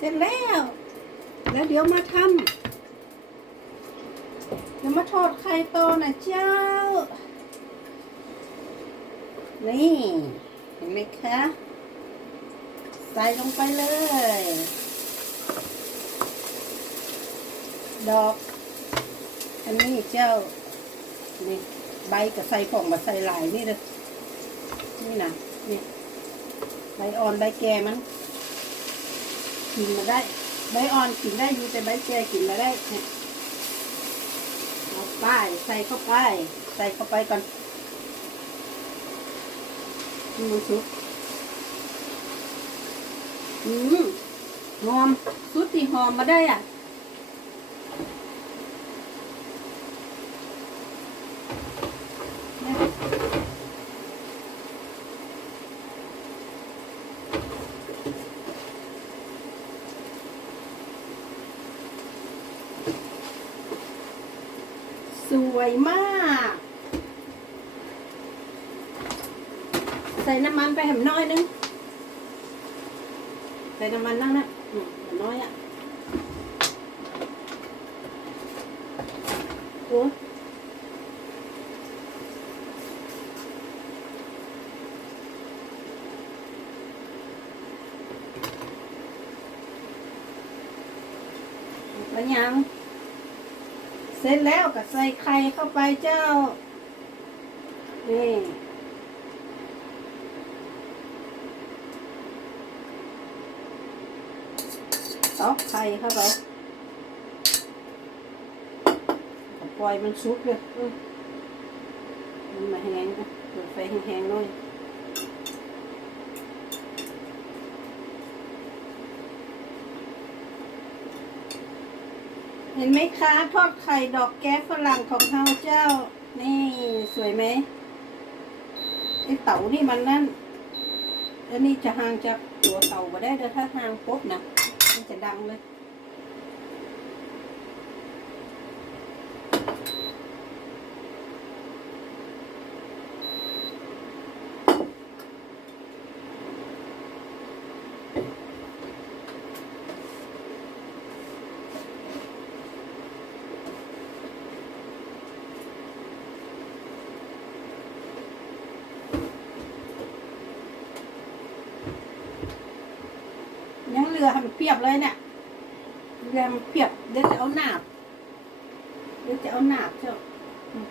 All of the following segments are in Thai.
เสร็จแล้ว แล้วเดี๋ยวมาทำเดี๋ยวมาทอดไข่โตนะเจ้า นี่เห็นไหมคะ ใส่ลงไปเลย ดอก อันนี้เจ้า นี่ใบกับใส่ของมาใส่หลายนี่เลยนี่นะนี่ใบอ่อนใบแก่มัน กินมาได้ ใบอ่อนกินได้อยู่แต่ใบแก่กินมาได้เนี่ยเอาไปใส่เข้าไป ใส่เข้าไปก่อนมันสุกอืมหอมสุดที่หอมมาได้อะ สวยมาก ใส่น้ำมันไปแหมน้อยนึง ใส่น้ำมันนั่งนะแหมน้อยอะโอ้แล้วยัง เสร็จแล้วก็ใส่ไข่เข้าไปเจ้า นี่ตอกไข่เข้าไปปล่อยมันสุกเลยมันมาแห้งเปิดไฟแห้งๆหน่อย เห็นไหมคะทอดไข่ดอกแก้ฝรั่งของเฮาเจ้า นี่สวยไหมไอเต่านี่มันนั่นอันนี้จะห่างจากตัวเต่ามาได้เด้อถ้าห่างปุ๊บนะมันจะดังเลย ยังเหลือให้มันเปียบเลยเนี่ยเหลือมันเปียบเดี๋ยวจะเอาหนาบเดี๋ยวจะเอาหนาบเจ้าอืม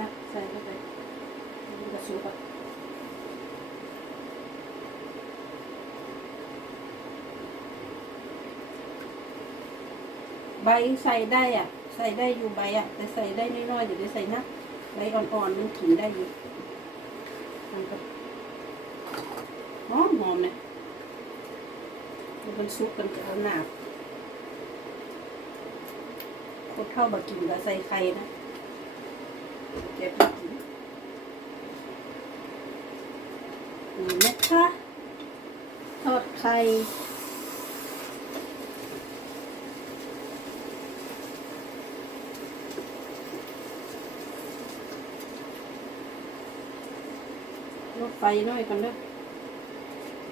นะใส่เข้าไปมันก็สุกอะใบใส่ได้อะ ใส่ได้อยู่ใบอะ แต่ใส่ได้น้อยๆอย่าไปใส่นะใบอ่อนๆมันกินได้อยู่มันก็ หอมหอมเนี่ยมันซุปกันจะเอาหนาบคนเข้ามากินก็ใส่ไข่นะเก็บกินนี่นะคะทอดไข่ลดไฟน่อยกันเด้อ